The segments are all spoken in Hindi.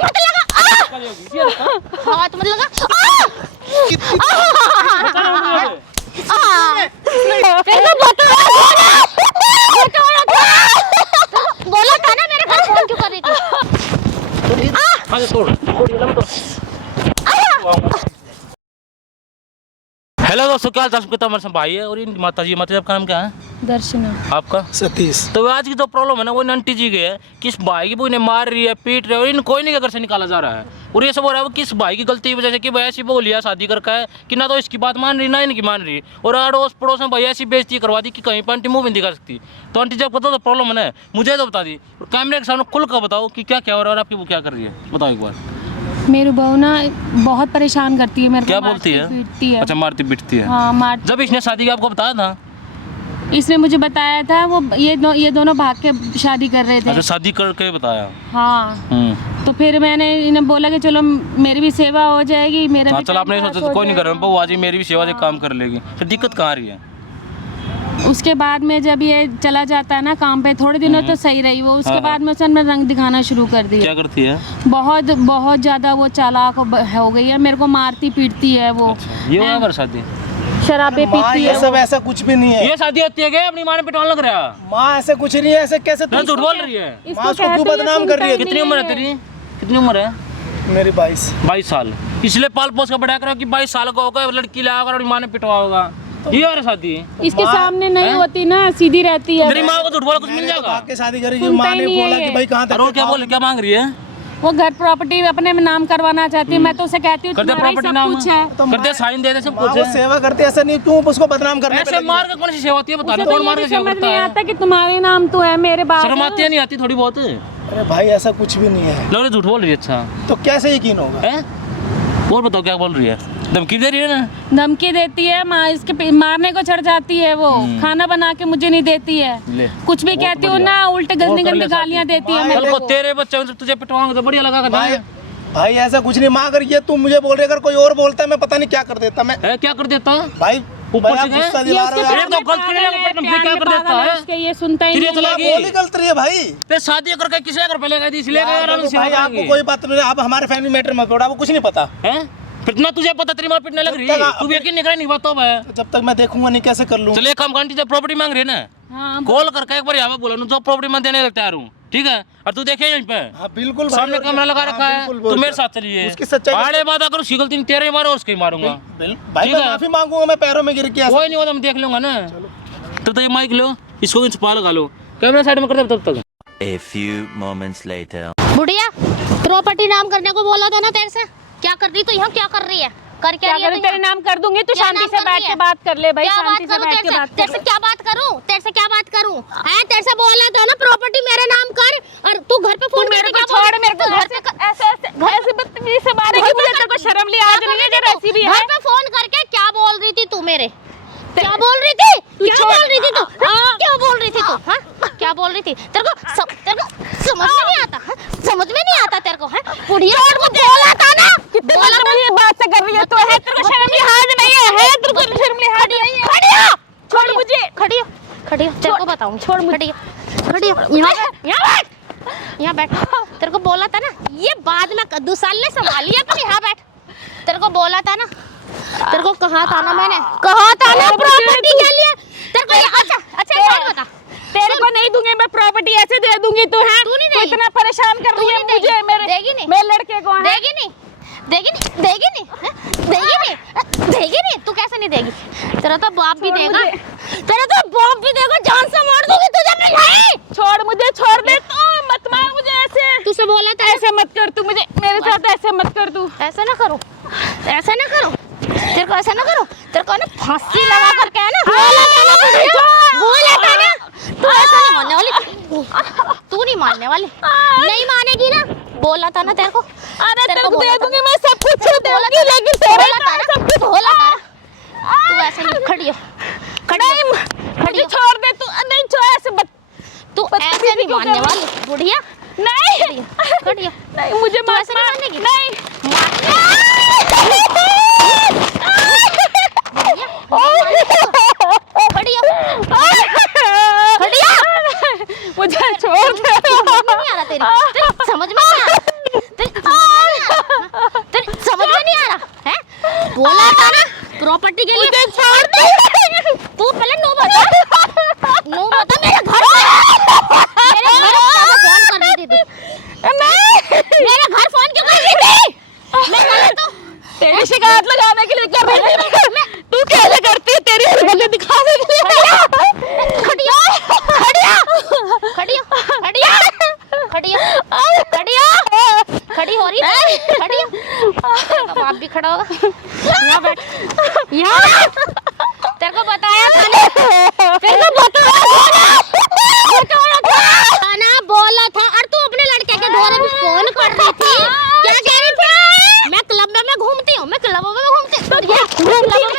मत लगा, हाथ मत लगा। बोला था ना मेरे घर फोन क्यों कर रही थी? हेलो दोस्तों, क्या हाल चाल? हमारे साथ भाई है और इन माता जी आपका नाम क्या है? दर्शना। आपका? सतीश। तो आज की जो प्रॉब्लम है ना वो आंटी जी की है कि इस भाई की इन्हें मार रही है, पीट रही है और इन कोई नहीं घर से निकाला जा रहा है। और ये सब हो रहा है वो किस भाई की गलती की वजह से कि भाई ऐसी बोल लिया शादी करके है कि ना तो इसकी बात मान रही ना इनकी मान रही। और अड़ोस पड़ोस में भाई ऐसी बेइज्जती करवा दी कि कहीं पर आंटी मुँह भी नहीं दिखा सकती। तो आंटी जब पता तो प्रॉब्लम है ना मुझे तो बता दी, और कैमरे के सामने खुल कर बताओ कि क्या क्या हो रहा है और आपकी वो क्या कर रही है, बताओ एक बार। मेरी बहू ना बहुत परेशान करती है मेरे को, क्या बोलती है? पीटती है। अच्छा, मारती पीटती है। हाँ, मार। जब इसने शादी की आपको बताया था? इसने मुझे बताया था, वो ये दोनों भाग के शादी कर रहे थे। अच्छा, शादी करके बताया। हाँ। तो फिर मैंने इन्हें बोला कि चलो मेरी भी सेवा हो जाएगी, मेरा भी चल आपने सोचा कोई नहीं कर रहा बहू आज ही मेरी भी सेवा से काम कर लेगी, फिर दिक्कत कहाँ आ रही है? उसके बाद में जब ये चला जाता है ना काम पे, थोड़े दिनों तो सही रही वो, उसके बाद में उसने रंग दिखाना शुरू कर दिया। क्या करती है? बहुत बहुत ज्यादा वो चालाक हो गई है, मेरे को मारती पीटती है वो। अच्छा, ये हुआ है शादी? शराबे पीती ये है सब ऐसा कुछ भी नहीं है। ये शादी होती है क्या? अपनी माँ ने पिटवाने लग रहा है? माँ ऐसे कुछ नहीं है, ऐसे कैसे तुम झूठ बोल रही है? माँ उसको क्यों बदनाम कर रही है? कितनी उम्र है तेरी? कितनी उम्र है? मेरी 22 साल। इसलिए पाल पोस कर बढ़ा कर कि 22 साल का होगा लड़की लाया और माँ ने पिटवा होगा। ये और शादी इसके सामने नहीं होती ना, सीधी रहती है। तेरी माँ को झूठ बोला कुछ मिल जाएगा? भाग के शादी करेगी, माँ ने बोला कि भाई कहाँ तक। और क्या बोल क्या मांग रही है? वो घर प्रॉपर्टी अपने नाम करवाना चाहती है। मैं तो उसे कहती हूँ करते तुम्हारा ही प्रॉपर्टी सब नाम कुछ है। करते साइन दे दे सब कुछ वो सेवा करती है, ऐसा नहीं क्यों उसको बदनाम करने पे ऐसे मार के कौन सी सेवा होती है? बता उसे दो तो कौन मार ये के भी सेवा समझ करता नहीं है? आता कि तुम्हारे नाम तो है, मेरे बाप शर्म आती है नहीं आती थोड़ी बहुत? अरे भाई ऐसा कुछ भी नहीं है। लोग झूठ बोल रही है। अच्छा तो कैसे यकीन होगा? है और बताओ क्या बोल रही है? धमकी दे रही है ना? धमकी देती है माँ, इसके मारने को चढ़ जाती है वो। खाना बना के मुझे नहीं देती है, कुछ भी कहती हूँ ना उल्टे गंदी गंदी गालियाँ देती है मेरे कल को को। तेरे बच्चे तुझे पिटवाऊंगा तो बढ़िया लगा कर भाई ऐसा कुछ नहीं। माँ अगर ये तुम मुझे बोल रहे, अगर कोई और बोलता मैं पता नहीं क्या कर देता। मैं क्या कर देता भाई ऊपर बड़ा से गुस्सा गए? दिला रहे हो ये यार। तो गलत कर लिया, ऊपर तुमसे क्या कर देता है? उसके ये सुनता ही तेरी नहीं है। चला बोली गलत रही है भाई। पे शादी करके किसे घर पे ले गई थी इसलिए गए और उनसे भाई आपको कोई बात नहीं, आप हमारे फैमिली मैटर में पड़ा, वो कुछ नहीं पता है। फिर ना तुझे पता तेरी माँ पिटने लग रही है, तू यकीन नहीं करे नहीं बात तो भाई। जब तक मैं देखूंगा नहीं कैसे कर लूँ। चलिए काम आंटी जब प्रॉपर्टी मांग रही है ना, हाँ, कॉल करके एक बार यहाँ पे बोला जो प्रॉपर्टी मैं देने तैयार हूँ, ठीक है? और तू देखे यहीं पे हाँ बिल्कुल भाई, सामने कैमरा लगा रखा है, तू मेरे साथ चलिए। उसकी सच्चाई आड़े बात अगर उसकी गलती तेरे ही मारो उसके ही मारूंगा। भाई मैं माफी मांगूंगा, मैं पैरों में गिर के। कोई नहीं होता मैं देख लूंगा ना। तो ये माइक लो, इसको छुपा लगा लो, कैमरा साइड में कर दे तब तक। A few moments later. बुढ़िया, प्रॉपर्टी नाम करने को बोला था ना तेरे से, क्या कर रही? तो यहाँ क्या कर रही है? कर क्या रही है? तेरे नाम कर दूंगी, तू शांति से बैठ के बात कर ले भाई। शांति से बैठ के बात कर। तेरे से क्या बात करूं? तेरे से क्या बात करूं? हैं, तेरे से बोला था ना प्रॉपर्टी मेरे नाम कर, और तू घर पे फोन मेरे को छोड़, मेरे को घर पे ऐसे बदतमीजी से मारेगी मुझे। तेरे को शर्म लिहाज नहीं है? जरा ऐसी भी है। घर पे फोन करके क्या बोल रही थी तू मेरे? क्या बोल रही थी? क्या बोल रही थी तू? क्या बोल रही थी तू? हाँ, क्या बोल रही थी? तेरे को समझ में नहीं आता? समझ में नहीं आता तेरे को? है बुढ़िया, तेरे को बोला था ना, बोला था। ये बात से कर रही है तो है तेरे को शर्म लिहाज नहीं है? तेरे को शर्म लिहाज नहीं है? खड़िया, छोड़ मुझे, खड़िया, खड़िया, तेरे को बताऊंगी। छोड़ मुझे, खड़िया, यहाँ बैठ। तेरे को बोला था ना, ये बाद में कद्दू साल ने संभाली है, तू यहाँ बैठ। तेरे को बोला था ना, तेरे को कहा था ना, मैंने कहा था ना प्रॉपर्टी के लिए तेरे को। अच्छा बात बता, तेरे को नहीं दूंगी मैं प्रॉपर्टी, ऐसे दे दूंगी तू है? तू नहीं तू इतना परेशान कर रही है मुझे, मेरे देगी नहीं, मेरे लड़के को। देगी नहीं, देगी नहीं, देगी नहीं, देगी नहीं, देगी नहीं। तू कैसे नहीं देगी? तेरा तो बाप भी देगा, तेरा तो बाप भी देगा, जान से मार दूंगी तुझे मैं। नहीं छोड़ मुझे, छोड़ दे तू, मत मार मुझे ऐसे। तुझसे बोला था ऐसे मत कर तू, मुझे मेरे साथ ऐसे मत कर तू। ऐसा ना करो, ऐसा ना करो, तेरे को ऐसा ना करो। तेरे को ना फांसी लगा कर क्या ना बोला था ना, तू ऐसा नहीं मानने वाली, तू नहीं मानने वाली, नहीं मानेगी ना। बोला था ना तेरे को। अरे तेरे को दे दूंगी मैं सब कुछ, बोला दूंगी, लेकिन तेरे सब कुछ बोला था ना। तू ऐसे नहीं, खड़ी हो, मुझे छोड़ दे तू। नहीं छोड़, ऐसे मत, तू ऐसे नहीं मानने वाली बुढ़िया। नहीं खड़ी हो, नहीं, मुझे तू ऐसे नहीं मानेगी। नहीं मुझे छोड़ दे। नहीं आ रहा तेरी, समझ में नहीं आ रहा। खड़ी हो, खड़ी हो रही है, खड़ी हो। बाप भी खड़ा होगा। यहाँ बैठ, यहाँ बैठ। तेरे को बताया था ना, तेरे को बताया था ना, बोला था। और तू अपने लड़के के दौरे में फोन कर रही थी, क्या कह रही थी? मैं क्लब में घूमती हूँ, मैं क्लबों में घूमती हूँ, क्लबों में घूमती हूँ।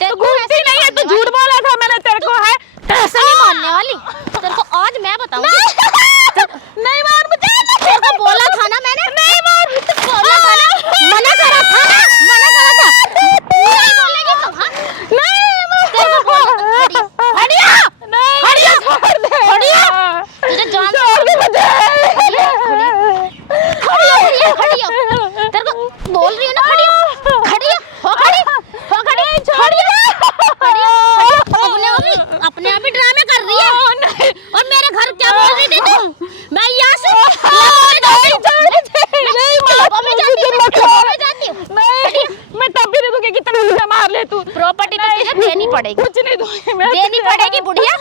तेरे को ऐसे नहीं है, तू झूठ बोला था मैंने तेरे को, है ऐसा नहीं मानने वाली। तेरे को आज मैं बताऊंगी। नहीं मार मुझे, तेरे को बोला था ना मैंने, नहीं मार, बोला था ना, मना करा था ना, मना करा था, नहीं बोलेगी तो। हाँ नहीं मार, तेरे को बोला, हटिया नहीं, हटिया छोड़ दे, हटिया, तुझे जान छोड़ दे मुझे, हटिया, हटिया, तेरे को बोल रही हूँ ना, हटिया, हटिया, हो खड़ी, हो खड़ी, छोड़ दे, अपने आप ही ड्रामे कर रही है। और मेरे घर क्या बोल रही थी तू? मैं यहाँ से मैं तब भी दे दूंगी, कितना मुझे मार ले तू। प्रॉपर्टी तो तुझे देनी पड़ेगी, कुछ नहीं दूंगी मैं, देनी पड़ेगी बुढ़िया,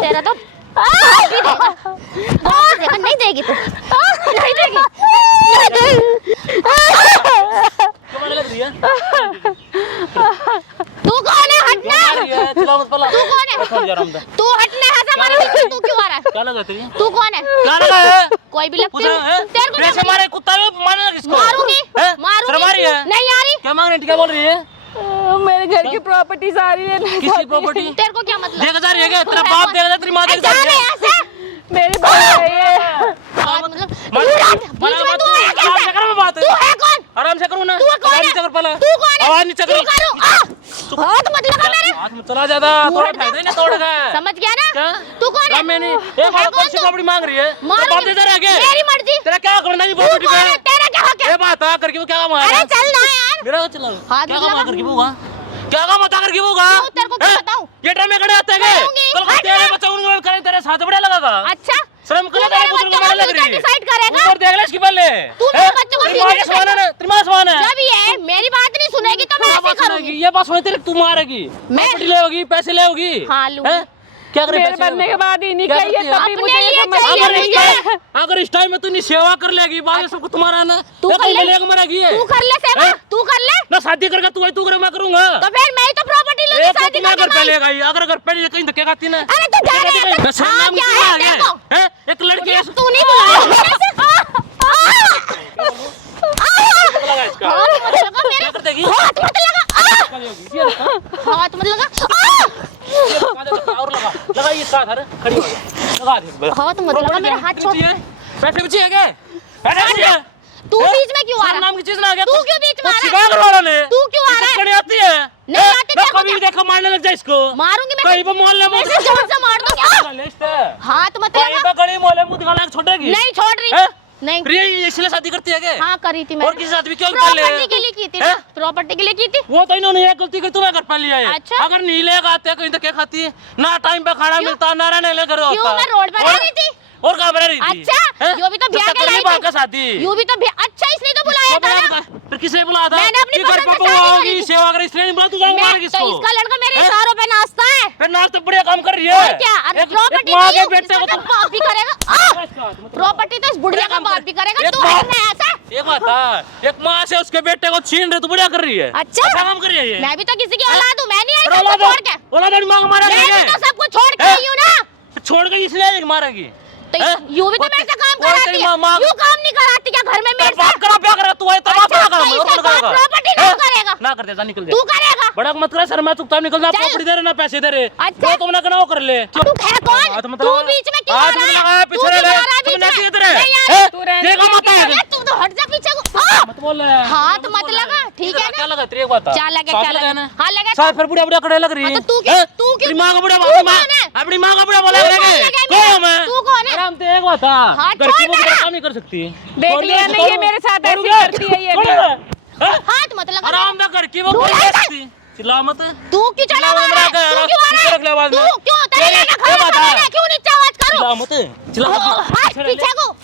तेरा तो नहीं देगी तू, नहीं देगी, नहीं देगी। तू कौन है? हटना, तू कौन है? तू हटना है हमारे बीच में, तू क्यों आ रहा है? क्या लगा तेरी? तू कौन है? क्या लगा है? कोई भी लगती है तेरे को, कैसे मारे कुत्ता है, मारना किसको? मारूंगी, मारूंगी, मारी है? नहीं आ रही। क्या मांग रही? क्या बोल रही है? मेरे घर की प्रॉपर्टी सारी है। किसकी प्रॉपर्टी? तेरे को क्या मतलब? देखा जा रही है क्या? तेरा बाप देखा जा, तेरी माँ देखा जा रही है? मेरे बाप है ये। मतलब बीच में तू है कैसे? तू है कौन? आराम से करो ना, तू कौन है? नीचे कर पहले, तू कौन है? आवाज नीचे करो, हाथ मत लगा मेरे, हाथ में चला जाता, थोड़ा फायदा नहीं तोड़ेगा। समझ गया ना? क्या? तू कौन है? मैं नहीं, एक बार कौन सी प्रॉपर्टी मांग रही है? मारूंगी। बाप दे दे रहा है? मेरी मर्जी। तेरा क्या करना है तू प्रॉपर्टी कौन है? पे? तेरा क्या हक है? ये बात आ करके वो क्या काम आ रहा अरे है? चल ना यार, मेरा चला हाथ क्या मत काम लगा। करके होगा? क्या काम बता करके होगा? क्यों? तेरे को क्या बताऊं? ये ड्रामे खड़े आते हैं करूंगी। कल को हट तेरे जा। बच्चा उनको करे तेरे साथ बढ़िया लगा। अच्छा शर्म तू कर मेरे तेरे पुत्र बच्चों को का लग रही फ्यूचर डिसाइड करेगा? ऊपर देख ले इसकी पहले तू मेरे बच्चों का फ्यूचर सवाल है, तेरी मां सवाल है। जब ये मेरी बात नहीं सुनेगी तो मैं ऐसे करूंगी। ये बात सुने तेरे, तू मारेगी, प्रॉपर्टी ले होगी, पैसे ले होगी। हाँ, लूंगी। हैं? क्या करे मेरे पैसे बनने के बाद ही नहीं क्या चाहिए, करती है? तभी अपने मुझे लिए समझ चाहिए आ रही है। अगर इस टाइम में तू नहीं सेवा कर लेगी, बाद में सबको तुम्हारा ना तू कर ले, मरेगी है। तू कर ले सेवा, हैं? तू कर ले। ना शादी करके तू करे मैं करूंगा। तो फिर मैं ही तो प्रॉपर्टी लूंगी एक तो शादी तुम्हें करके घर पे मैं। लेगा ही, अगर पहले कहीं धक्के खाती ना। अरे तू जा रहा है? मैं हाँ, क्या है देखो। हैं? एक लड़की है, तू नहीं बुलाया। लगा इसका। हाथ मत लगा मेरे, क्या कर देगी? हाथ मत लगा, हाथ मत लगा, और लगा ये साथ है, खड़ी हो जा, लगा दे। हाथ मत लगा मेरे, हाथ छोड़। पैसे बचे हैं क्या? पैसे हैं? तू बीच में क्यों आ रहा नाम की चीज ना आ गया। तू क्यों बीच में आ रहा है? शिकार वाला ने तू क्यों आ रहा है? पकड़े आती है नहीं आती, मैं देखो कभी भी देखो मारने लग जाए इसको, मारूंगी मैं, कहीं पे मोहल्ले में ऐसे जोर से मार दूंगी। हाथ मत कहीं लगा, पे गली मोहल्ले में दिखाना छोड़ेगी नहीं छोड़ रही, हैं? नहीं। प्रिया ये इसलिए शादी करती है क्या? हाँ करी थी मैं, और किसी साथ भी क्यों कर ले? प्रॉपर्टी के लिए की थी, हैं? प्रॉपर्टी के लिए की थी। वो तो इन्होंने ये गलती की, तुम्हें घर पे लिया है। अच्छा। अगर नहीं लेगा आते कहीं तो क्या खाती है ना, टाइम पे खाना मिलता ना, रहने ले घर होता। क्यों? मैं रोड पे रह रही थी। और कहाँ पे रह रही थी? अच्छा, हैं? यो भी तो ब्याह जब तक के नहीं लाई बात थी। का शादी यूं भी तो अच्छा इसने तो बुलाया था ना। फिर किसे बुलाया था? मैंने अपनी कि घर पसंद पे से शादी बुआ करी होगी, थी। सेवा करे, इसलिए नहीं बुला, तू जाऊंगा मैं किसको? तो इसका लड़का मेरे हैं? इशारों पे नाचता है। फिर नाच तो बढ़िया काम कर रही है। और क्या? अरे एक प्रॉपर्टी माँ के नहीं, बेटे को इसका तो तो बाप भी करेगा। प्रॉपर्टी तो इस बुढ़िया का बाप भी करेगा। तू है ना ऐसा? एक बात है, एक माँ से उसके बेटे को छीन रहे, तू बढ़िया कर रही है। अच्छा काम कर रही है ये। मैं भी तो किसी की औलाद हूँ, मैं नहीं आई औलाद सबको छोड़ के। औलाद माँ को मारा मैं भी तो सब कुछ छोड़ के हैं? आई हूँ ना। छोड़ के इसलिए मारेगी। तो हैं? यूं भी तो मेरे से काम वो कराती तेरी है, माँ- यूं काम नहीं कराती क्या घर में मेरे से? बात करा क्या करा तू है तो बाप अच्छा, करा तो इसका और करेगा प्रॉपर्टी हैं? नहीं करेगा। ना कर देता, निकल तू जा। करेगा। बड़ा मत कर सर, मैं चुपचाप निकल जा, चल। प्रॉपर्टी दे रहे ना पैसे दे रहे। अच्छा। तो तुमने कहना वो कर ले। तू है कौन? हाथ मत तू लगा। बीच में क्यों आ हाथ रहा मत है? लगा, तू पीछे क्यों ले। आ रहा है तुम बीच नहीं में? इधर है। नहीं यार, हैं? तू रहने देखो दे, मत है। अरे तू तो हट जा पीछे को। मत बोल रहा है। हाथ मत लगा, ठीक है क्या ना? लगा तेरी एक बात? क्या लगा, क्या लगा? हाँ लगा। साथ फिर बुढ़िया बुढ़िया खड़े लग रही है। हाँ, तो तू क्यों- हैं? तू क्यों- तेरी माँ का बुढ़िया तू अपनी माँ कौन है? अपनी माँ का बुढ़िया बोला तू लगे कौन लगा कौन मेरा? हूँ मैं? तू कौन है? आराम से एक बात था, हाथ घर की छोड़ वो मेरा। काम नहीं कर सकती। देख लिया नहीं, ये मेरे साथ ऐसे करोगे? करती है ये भी। करोगे? हैं? हाथ मत लगा। आराम से घर की वो तू कोई नहीं है? सकती। चिल्ला मत। तू क्यों चला चिल्ला रहा मत, है? क्या तू यार? क्यों आ पीछे रख ले रहा है? आवाज में। तू क्यों? तेरे लिए ये खड़ा बात खड़ा है। है, क्यों नीचे आवाज करूं? चिल्ला मत, चिल्ला मत। हाथ पीछे को।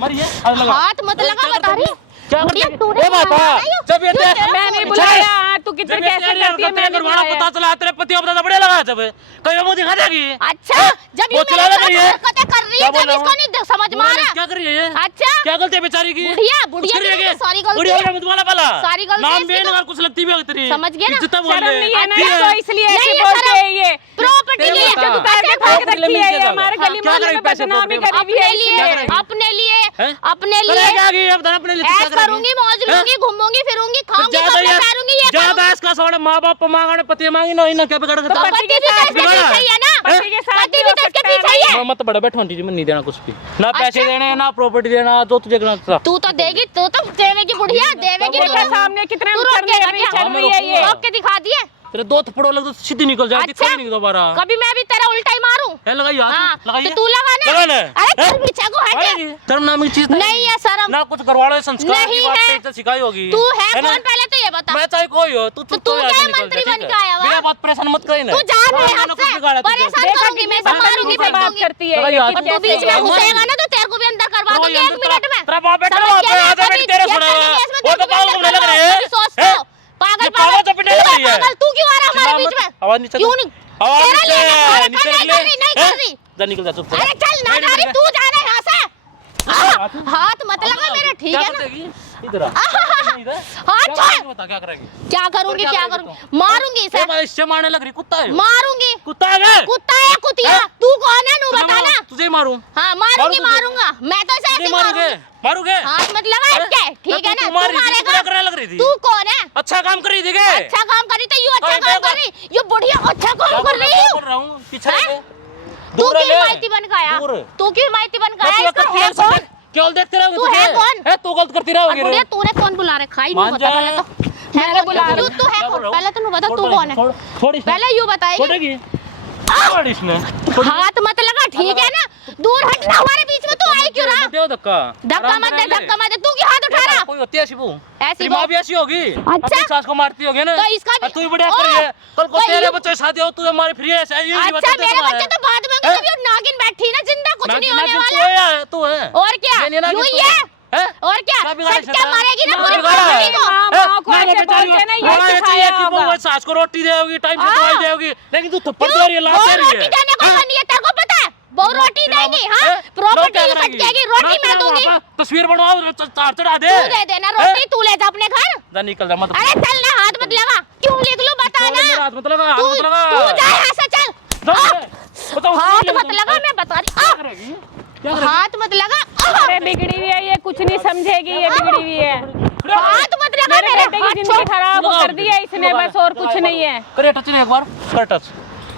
मरिए, हाथ लगा। हाथ मत लगा, बता रही। क्या बुढ़िया, कर तूने ये बात बुलाया है। ना ये? जब ये क्यों देख- तेरा मैं नहीं फोन बुलाया, है? तू तू कितने जब कैसे तेरी करती है हरकतें मैंने घरवाला बताया। पता चला, तेरे पति को पता तो बढ़िया लगा जब कहीं मुंह दिखा देगी। अच्छा जब ये वो चला मेरे लग रही साथ है। हरकतें कर रही क्या है बोल जब रहा इसको हूँ? नहीं समझ में आ रहा। क्या कर रही है ये? अच्छा क्या गलती है बेचारी की? बुढ़िया कुछ कर रही है की क्या? सारी गलती बुढ़िया है। मत बोला भला। सारी गलती नाम है भी इसकी नहीं तो। और कुछ लगती भी है तेरी। समझ गया ना? इज्जत बोल शर्म रहे। नहीं है ना ठीक इसको, इसलिए ऐसे नहीं है बोलते शर्म। हैं ये। प्रॉपर्टी तेरे लिए बता। इज्जत उतार के फेंक अपने रखी लिए है ये, क्या हमारे हाँ, गली क्या मोहल्ले करेगी में पैसे बदनामी प्रॉपर्टी करी हुई है अपने इसलिए। लिए अपने लिए हैं? अपने अरे लिए क्या की अब अपने लिए ऐश करूंगी मौज लूंगी घूमूंगी फिरूंगी खाऊंगी कपड़े पहनूंगी ये ज्यादा इसका सवाल माँ बाप मांगने पति मांगी ना इन्हें क्या बिगड़ तो गया? पति पति भी तो इसके बिगड़ा। पीछे ही है ना पति के साथ पति भी भी हो तो इसके सकता है पीछे ही है। मैं मत बड़ा बैठो आंटी जी, मैं नहीं देना कुछ भी, ना पैसे देने ना प्रॉपर्टी देना, जो तुझे करना। तू तो देगी तू तो देवेगी बुढ़िया देवेगी देखा तू। सामने कितने तू रोक करने के रही रखिया। चल रही है ये। रोक के दिखा दिए तेरे दो थप्पड़ों लग तो सीधी निकल जाएगी, अच्छा। कोई नहीं दोबारा। कभी मैं भी तेरा उल्टा ही मारूं है लगाई हाथ, हाँ लगाइए। तो तू लगा लगा ना ना। अरे चल पीछे को हट अरे शर्म नाम की चीज नहीं है शर्म ना कुछ घरवालों के संस्कार की नहीं बात है। पे इज्जत सिखाई होगी। तू है ना? कौन पहले तो ये बता मैं चाहे कोई हो, तू तो तू यहाँ से क्या निकल जा, मंत्री ठीक बन है? के आया हुआ? बिना बात परेशान मत करी ना। तू जा रहे मैंने हाथ कुछ से बिगाड़ा तुझे। परेशान देखा करूंगी मैं कितनी सब मारूंगी बदतमीजी से बात फेंकूंगी। करती है लगाई ये, हाथ। कितनी तू बीच में ऐसी है। घुसेगा ना तो तेरे को भी अंदर करवा तो दूंगी ये 1 मिनट में तेरा बाप बैठा समझ हुआ गया है, ना? आजा कभी बेटी तेरे ये सुना तेरी हुआ। केस में वो तेरे तो को भी पागल अंदर लग रही करवा है। दूंगी, सोच हैं? तो। पागल ये पागल पागल तो पिटने लग रही है। पागल तू क्यों आ रहा हमारे चिल्ला बीच मत, में आवाज नीचे क्यों कर। नहीं आवाज तेरा नीचे, लेने का नीचे नहीं कर ले। नहीं कर रही जा निकल जा चुप अरे चल ना जा रही तू जा रहा है यहाँ से हाथ मत लगा मेरे ठीक है ना इधर आ। इधर हाथ क्या छोड़ करेगी बता, क्या करेगी? क्या करूंगी क्या करूंगी मारूंगी इसे ये मैं इससे मारने लग रही, कुत्ता है वो। मारूंगी कुत्ता है क्या? कुत्ता है कुतिया तू कौन है नू तुझे बता ना मारूं, तुझे मारूं, हाँ मारूंगी मारूं तुझे? मारूंगा मैं तो इसे ऐसे तुझे ही मारूंगे, मारूंगी मारूंगे। हाथ मत लगा इसके ठीक है ना तू मार तू रही थी, तू क्या करने मारेगा लग रही थी? तू कौन है अच्छा काम कर रही थी क्या? अच्छा काम कर रही तो यू अच्छा अरे काम देखो। कर रही ये बुढ़िया अच्छा क्या काम कर रही क्या हूँ बोल रहा हूँ, पीछे हैं? रह ले। तू दूर रह क्यों ले। माइती बन गया दूर। तू क्यों माइती बन मैं गया तू इसका करती है रहोगी, कौन केवल देखते रहोगे तू तुझे। है कौन? है तू गलत करती रहोगी बुढ़िया रे। तूने कौन बुला रखा ही नहीं मान बता जा। पहले तो है बुला रही तू है क्या बोल कौन रहा हूँ? पहले तू बता छोड़ तू दे, कौन है छोड़, छोड़ इसने। पहले यू बताएगी छोड़ेगी? छोड़ इसने। हाथ मत लगा ठीक है ना दूर हट ना हमारे बीच में तू आई क्यों रहा दे धक्का। धक्का आराम मत से दे रह ले। धक्का मत दे तू क्यों हाथ उठा रहा कोई होती है ऐसी बहू? ऐसी तेरी बहू? माँ भी ऐसी होगी, अपनी सास को मारती होगी ना। तो इसका भी- और तू भी बढ़िया ओ, कर रही है, कल को तो तेरे यू- बच्चे की शादी हो तू हमारी फ्री है ऐसा ये नहीं अच्छा बताते मेरे तुम्हारे। बच्चे तो बाद में होंगे जब ये नागिन बैठी ना जिंदा कुछ नहीं होने तू वाला है, तू है। और क्या ये नहीं ना कि यूं तू ही है हैं? और क्या क्या बिगाड़ा सच क्या इसने? मारेगी ना क्या पूरी बिगाड़ा है? फैमिली को माँ को ऐसे बोलते ना ये सिखाया होगा। सास को रोटी देगी, टाइम से हाँ। दवाई देगी, लेकिन तू थप्पड़ क्यों? दे रही है, लात वो दे रही रोटी है। देने को बनी है तेरे को पता है वो रोटी देगी हाँ हैं? लो प्रॉपर्टी क्या सट करेगी? जाएगी रोटी ना मैं तेरा दूंगी बाप है, तस्वीर बनवाओ, चार चढ़ा दे। तू दे देना रोटी तू ले जा अपने घर जा निकल जा मत। अरे चल ना हाथ मत लगा क्यों लिख लूं बता छोड़, मेरा ना हाथ मत लगा, हाथ तू मत लगा। तू जा यहाँ से चल जा आ, रे। बताओ, हाथ क्या मत लगा मैं बता रही क्या करेगी? क्या करेगी? हाथ मत लगा अरे बिगड़ी हुई है ये, कुछ नहीं समझेगी ये, बिगड़ी हुई है। हाथ मत लगा मेरे मेरे बेटे की हाथ जिंदगी छोड़ खराब कर दी है इसने, बस और कुछ नहीं है। करे टच नहीं एक बार, कर टच,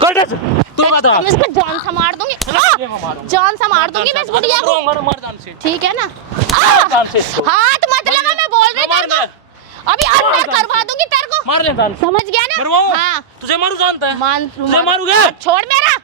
कर टच। तू बता। मैं इसको जान से मार दूंगी ये मैं मारूंगा। जान से मार दूंगी मैं इस बुढ़िया को मार जान से। ठीक है ना जान से इसको। हाथ मत लगा मैं बोल रही तेरे को अभी अंदर करवा दूंगी तेरे को मार दे जान से। समझ गया ना मरवाऊं? हाँ तुझे मारू जानता है? मान तुझे मारूंगा? हाथ छोड़ मेरा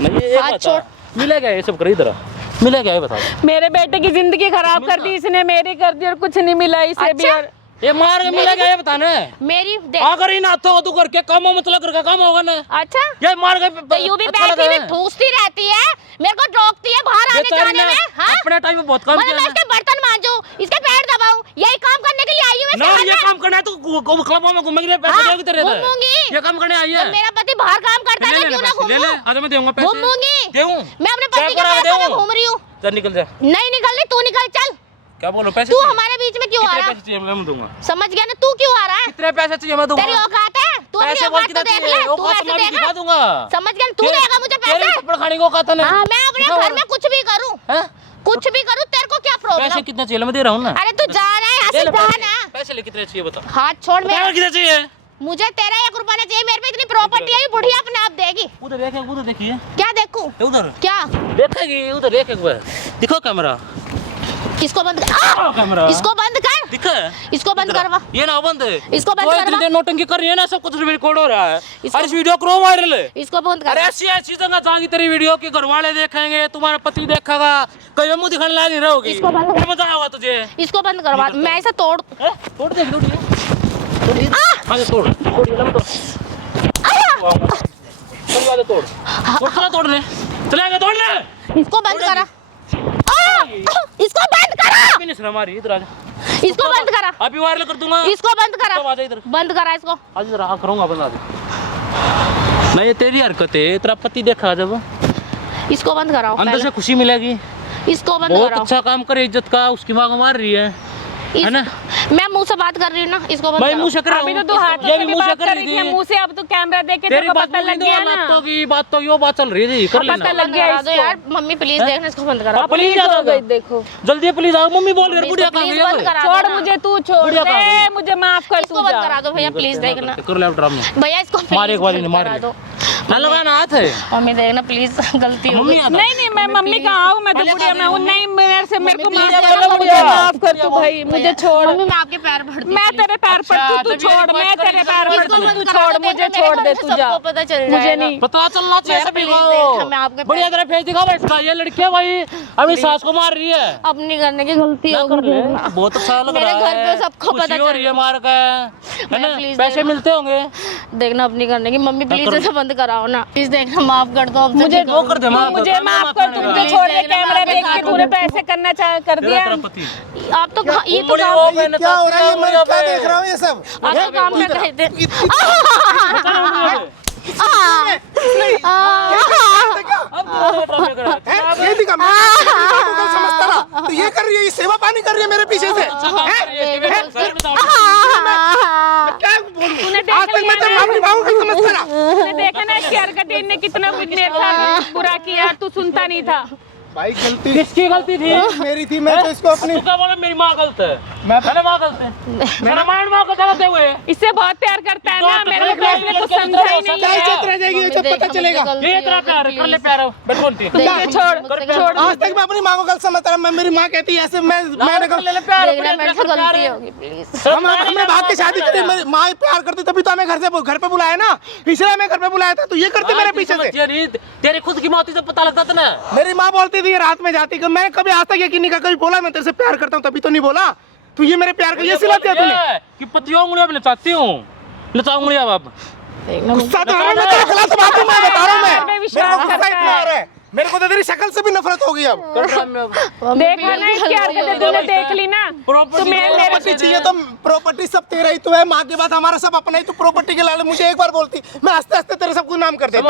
नहीं ये हाथ बता। छोड़। मिलेगा ये सब कर इधर मिलेगा ये बता। मेरे बेटे की जिंदगी खराब कर दी इसने, मेरी कर दी और कुछ नहीं मिला इसे भी। अच्छा? और ये मार के मिलेगा ये बता ना। मेरी देख अगर इन हाथों को तू करके काम हो मतलब करके काम होगा ना। अच्छा ये मार के तो यू भी अच्छा बैठी लगा भी है। ठूसती रहती है मेरे को टोकती है बाहर आने बेचारी जाने ने में हाँ अपने टाइम में बहुत काम मतलब किया मैं ना। इसके बर्तन मांजू इसके पैर दबाऊं यही काम करने के लिए आई हूँ ना मैं ये काम करना है तो क्लबों में घूमेंगे पैसे हाँ, दोगे तेरे इधर। घूमूंगी। ये काम करने आई है। जब मेरा पति बाहर काम करता है ले तो ले क्यों ना पैसे, ले ले घूमूं आज मैं दूंगा पैसे। घूमूंगी देऊं? मैं अपने क्या पति के करा पैसों में देऊं? घूम रही हूँ चल निकल जा। नहीं निकल रही तू निकल चल क्या बोलो पैसे तू चाहिए? हमारे बीच में क्यों आ कितने रहा पैसे चाहिए मैं दूंगा। समझ गया ना तू क्यों आ रहा है कितने पैसे चाहिए मैं दूंगा। तेरी औकात है तू अपनी पैसे बोल औकात तो कितना देख ले चाहिए? तू औकात ऐसे मैं भी देगा दिखा दूंगा। समझ गया तू देगा मुझे तेरे पैसे थप्पड़ खाने को औकात है। हाँ मैं अपने घर में कुछ भी करूँ हैं? कुछ भी करूँ तेरे को क्या पैसे प्रॉब्लम कितना चाहिए मैं दे रहा हूँ ना। अरे तू जा रहा है यहाँ ले से ले जा पैसे। ना पैसे ले कितने चाहिए बता। हाथ छोड़ बता मेरा कितने चाहिए? मुझे तेरा 1 रुपया नहीं चाहिए मेरे पे इतनी प्रॉपर्टी है बुढ़िया अपने आप देगी उधर देखिए क्या देखूं उधर क्या देखेगी उधर देख एक बार दिखो कैमरा। इसको बंद कर कैमरा इसको बंद कर दिखा इसको बंद करवा ये ना बंद है। इसको बंद तो करवा। इतनी देर नोटंकी कर रही है ना सब कुछ रिकॉर्ड हो रहा है। इसको- अरे इस वीडियो को वायरल है। इसको बंद अरे कर ऐसी ऐसी जगह जाएंगी तेरी वीडियो के घर वाले देखेंगे तुम्हारा पति देखेगा कहीं मुंह दिखाने लायक नहीं रहोगी। इसको बंद कर। क्या मजा आएगा तुझे? इसको बंद करवा मैं इसे तोड़ हैं? तोड़ दे तोड़ आगे तोड़ तोड़ ये लम तोड़ चल आगे तोड़ तोड़ चला तोड़ ले चले आगे तोड़ ले। इसको बंद करा इसको बंद करा फिनिश हमारी इधर आ जा इसको बंद करा, अभी वायरल कर दूंगा। इसको बंद करा, तो आजा इधर, बंद करा इसको। आज इधर आ करूंगा बंद आज। नहीं ये तेरी हरकत है, तेरा पति देखा जब इसको बंद कराओ अंदर पहले। से खुशी मिलेगी। इसको बंद बहुत कराओ। अच्छा काम करे, इज्जत का, उसकी माँ को मार रही है ना। मैं मुंह से बात कर रही हूँ ना, इसको बंद भाई कराओ। मुंह से कर रहा अभी तो हूँ। तू हाथों ये से भी भी मुंह से बात कर कर रही रही थी, थी। मुंह से अब तो कैमरा देख के तेरी तेरे को बात पता लग गया ना। बातों की बात तो यो बात चल रही थी, कर लेना। पता लग गया करा दो इसको। यार, मम्मी प्लीज देखना, इसको बंद करा। प्लीज हो गई, देखो जल्दी प्लीज आओ, मम्मी बोल रही है इसको बुढ़िया कहाँ please गई है? बंद करा छोड़ दो ना। मुझे, तू छोड़ बुढ़िया कहाँ दे, गई? मुझे माफ कर, इसको तू बंद जा। करा दो भैया, प्लीज देखना कर ले ड्रामा। भैया, इसको मार एक please बार बंद इन्हें, मार करा ले। दो। ना लगाना हाथ है। मम्मी देखना प्लीज, गलती हो मम्मी गई। आता। नहीं नहीं, मैं मम्मी कहाँ हूँ, मैं तो पहले बुढ़िया कहाँ मैं हूँ। गई? नहीं, मेरे को माफ please कर, देखना, मुझे माफ कर तू भाई, मुझे छोड़। मम्मी मैं आपके पैर पड़ती हूँ, मैं please। तेरे पैर अच्छा, पड़ती हूँ, तू तभी छोड़, एक मैं बात तेरे करी, पैर इसको पड़ती हूँ, बंद तू करा छोड़, दो, मुझे देखना, छोड़ मेरे दे, घर तू में जा। सबको पता चल मुझे जाएगा। नहीं पता चलना चाहिए मैं सभी please को। देखना, मैं आपके बढ़िया तरह फेंक दिखा इसका, ये लड़की है भाई, अभी सास को मार रही है। अपनी करने की गलती ना हो कर ले, गई। बहुत अच्छा लग मेरे रहा है। घर पे सबको खुशी पता हो चल रही है मार का, है ना? please पैसे देखना। मिलते होंगे। देखना अपनी करने की। मम्मी प्लीज कर ले। इसे बंद कराओ ना, प्लीज देखना, माफ कर दो। अब से मुझे नहीं वो कर दे, करूंगी। माफ मुझे माफ कर, तू मुझे Please छोड़ दे। देखना, कैमरा मैं देख के आपके तूने साथ तो ऐसे करना कर दिया। तेरा पति आप तो ये तो उंगली काम, वो मैंने क्या हो रहा है? तो मैं क्या देख रहा हूँ ये सब? आप तो काम कर रहे थे। हैं? ये दिखा, मैं आपको कल समझता रहा। तो ये कर रही है, ये सेवा पानी कर रही है मेरे पीछे से। क्या बोलूं? तूने देख आज तक मैं लिया तो ना? अपनी माँ को कल समझता रहा। तूने देखा ना इसकी हरकतें, इनने कितना कुछ मेरे साथ बुरा किया, तू सुनता नहीं था। भाई गलती किसकी गलती थी? मेरी थी, मैं तो इसको अपनी तू क्या बोला मेरी माँ गलत है? मैं- मैंने माँ गलत है, मेरा माँ को गलत है हुए। इससे बहुत प्यार करता है ना, तो मेरे को इसने कुछ समझा ही नहीं क्या है। इज्जत रह जाएगी, ये जब पता चलेगा। ये इतना प्यार है, कर ले प्यार है, बैठ कौन थी? मुझे छोड़। आज तक मैं अपनी माँ को गलत समझता रहा। मैं मेरी माँ कहती है ऐसे, मैंने कर ले प्यार, देखना, मेरे से गलती होगी, प्लीज। हमने भाग के शादी करी। मेरी माँ प्यार करती तभी तो हमें घर पे बुलाया ना, इसलिए हमें घर पे बुलाया था। तो ये करते मेरे पीछे से। तेरे खुद की मौती से पता लगता था ना। मेरी माँ बोलती थी रात में जाती कि मैं कभी आज तक यकीन नहीं कर, कभी बोला मैं तेरे से प्यार करता हूँ तभी तो नहीं बोला। तू ये मेरे प्यार का ये सिला दिया तूने। कि पतियों उंगलियां भी नचाती हूँ, नचाओ उंगलियां अब। गुस्सा तो आ रहा है, मैं तेरे खिलाफ बात हूँ, मैं बता रहा हूँ। मैं मेरे विश्वास को गुस्सा करता इतना आ रहा है, मेरे को तो तेरी शक्ल से भी नफरत हो गई अब। देखा ना इसकी हरकतें, तूने देख ली ना। तो मेरे प्रॉपर्टी चाहिए तो प्रॉपर्टी सब तेरा ही तो है, माँ के बाद हमारा सब अपना ही। तो प्रॉपर्टी के लाल मुझे एक बार बोलती, मैं हंसते हंसते तेरे सब कुछ नाम कर देता।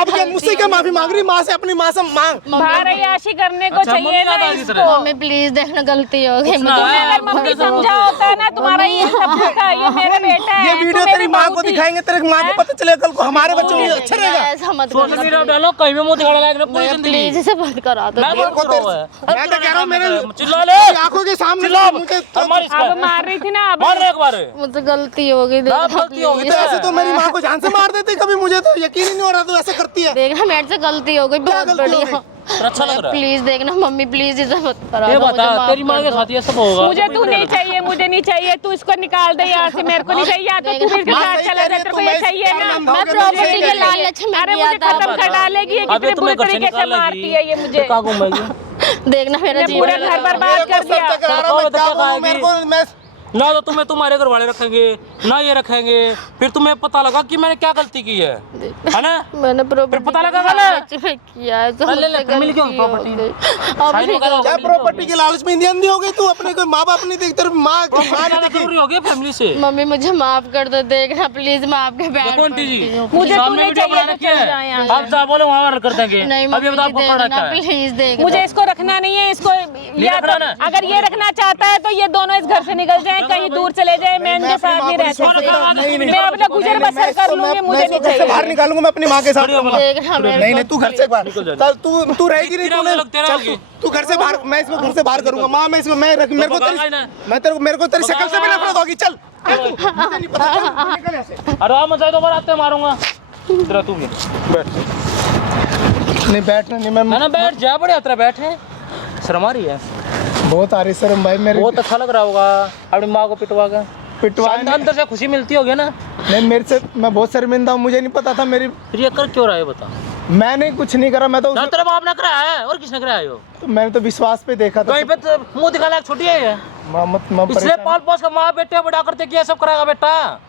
अब क्या मुझसे क्या माफी मांग रही? माँ से, अपनी माँ से मांग। भाईयाशी करने को अच्छा, चाहिए मम्मी ना याद आ गई इसको। तेरे? मम्मी प्लीज देखना, गलती हो गई। ना, तुम्हें अगर मम्मी समझा होता है ना, तुम्हारा ये सब का, ये मेरा बेटा है। ये तू वीडियो मेरी तेरी माँ को बहू थी। दिखाएंगे, तेरे माँ को पता चलेगा कल को हमारे बच्चों को अच्छा रहेगा। ऐसा मत सोशल करना, मीडिया डालो, कहीं भी मुंह दिखाने लायक ना पूरी जिंदगी। प्लीज इसे बंद करा दो। मैं मेरे को बोल रहा तेरे- मैं तो कह रहा हूँ मेरे चिल्ला ले, आंखों के सामने चिल्ला मुझे हमारी अब मार रही थी ना, अब मार एक बार। मुझसे गलती हो गई। ना, देखना गलती हो गई please। तो ऐसे तो मेरी माँ को जान से मार देती कभी, मुझे तो यकीन ही नहीं हो रहा तू ऐसे करती है। देखना, मेरे से गलती हो गई बहुत गलती हो बढ़िया। अच्छा लग रहा है। प्लीज देखना मम्मी, प्लीज इसे मत करा ये दो, मुझे बता, माफ तेरी माँ कर के दो। साथ ये सब होगा? मुझे तू नहीं चाहिए, मुझे नहीं चाहिए। तू इसको निकाल दे यहाँ से, मेरे को नहीं चाहिए। या तो तू मेरे माँ साथ सही चला कह रही जा, है, तेरे तू को ये मैं चाहिए ना। अंधा मैं होकर प्रॉपर्टी मुझे के चाहिए। लालच में अरे किया मुझे था। खत्म कर डालेगी, ये कितने बुरे तरीके से मारती है ये मुझे। कहाँ घूमेगी? देखना मेरा मैंने पूरा जीवन घर बर्बाद कर दिया। मेरे को मैं ना तो तुम्हें तुम्हारे घर वाले रखेंगे, ना ये रखेंगे, फिर तुम्हें पता लगा कि मैंने क्या गलती की है ना? मैंने प्रॉपर्टी पता लगा ना? किया है, तो ले ले, मुझसे फिर मिल गई गलती हो प्रॉपर्टी। गई। अब साइन वगैरह हो क्या गई? प्रॉपर्टी के लालच में इंडियन हो गई तू? अपने कोई माँ बाप नहीं देखते, माँ नहीं ज्यादा देखी। जरूरी हो गया फैमिली से। मम्मी मुझे माफ कर दो, देखना प्लीज, मैं आपके पैर देखो आंटी जी, पड़ती हूँ। मुझे तू सामने नहीं वीडियो चाहिए बना तो रखी चल जा है, यहाँ आप जहाँ बोले वहाँ वायरल कर देंगे। नहीं अभी मम्मी बता आपको देखना, रखा है? प्लीज देखना। मुझे इसको रखना नहीं है, इसको या रखना तो ना? अगर ये रखना चाहता है तो ये दोनों इस घर से निकल जाएं, कहीं दूर चले जाएं। मैं इनके साथ नहीं रह सकती। मैं अपना गुजर बसर कर लूंगी, मुझे नहीं मैं बाहर चाहिए। निकालूंगा, मैं अपनी माँ के साथ रहूंगा। देखना मेरे नहीं को। नहीं, तू घर से बाहर चल, तू रहेगी नहीं, तेरा तूने अलग, तेरा चल, अलग। तू घर से बाहर, मैं इसको घर से बाहर करूंगा। माँ मैं इसको मेरे को भगाएगा ही तेरी ना। मेरे को तेरी शक्ल से भी नफरत होगी। चल मुझे नहीं पता, चल, निकल यहाँ से। आराम से तो आते मारूंगा। इधर तू भी बैठ। नहीं बैठना नहीं, मैं ना बैठ जा, बड़े यात्रा बैठे, शर्म आ रही है। बहुत आ रही शर्म भाई मेरे। बहुत अच्छा लग रहा होगा अपनी माँ को पिटवा के। पिटवाने अंदर से खुशी मिलती होगी ना? नहीं, मेरे से मैं बहुत शर्मिंदा हूँ, मुझे नहीं पता था मेरी। फिर ये कर क्यों रहा है बता? मैंने कुछ नहीं करा, मैं तो ना तेरा बाप ने कराया है, और किसने कराया हो? मैंने तो विश्वास पे देखा था। कहीं पे तो मुंह दिखाना एक छोटी है ये। माँ मत माँ इसलिए पाल पोस का माँ बेटे बड़ा करते किया सब कराएगा बेटा।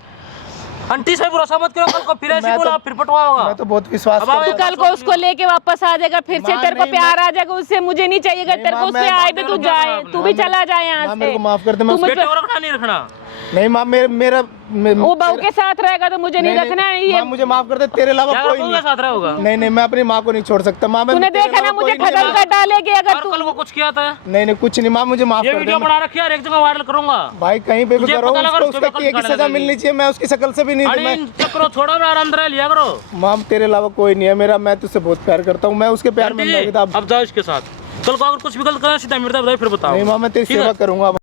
आंटी से भरोसा मत करो, कल को फिर ऐसे बोला फिर पटवा होगा। मैं तो बहुत विश्वास अब आओ, करता तू कल को उसको लेके वापस आ जाएगा, फिर से माँ, तेरे को नहीं, प्यार आ जाएगा उससे, मुझे नहीं चाहिए। अगर तेरे को माँ, उससे मैं- आए भी तू जाए, तू भी चला जाए यहाँ माँ, से। मेरे को माफ कर दे, मैं तू मुझ बेटे पे- को रखना नहीं रखना। नहीं माँ, मेरा वो बहू के साथ रहेगा तो मुझे नहीं रखना है ये। माँ, मुझे माफ कर दे, तेरे अलावा क्या कोई बहू नहीं के साथ रहेगा? नहीं, मैं अपनी माँ को नहीं छोड़ सकता माँ। मैं तूने तेरे देखा ना अलावा मुझे कोई नहीं खत्म है, कर डालेगी अगर और तू। कल वो कुछ किया था, नहीं कुछ नहीं माँ, मुझे माफ ये कर वीडियो दे। बना रखी है और एक जगह वायरल करूंगा। भाई कहीं पे भी मुझे करो, पता लगा उसको उसको उसका कल किए की खाने सजा लगेगी। मिलनी चाहिए। मैं उसकी शक्ल से भी नहीं अरे मैं इन चक्करों छोड़ो, मैं आराम से लिया करो। माँ, तेरे अलावा कोई नहीं है मेरा, मैं तुझसे बहुत प्यार करता हूँ, मैं उसके प्यार में आंटी अंधा जी, किताब। अब जाओ इसके साथ। कल को अगर कुछ भी गलत करा सीधा मिलता है फिर बताओ। नहीं माँ, मैं तेरी ठीक है? सेवा करूंगा।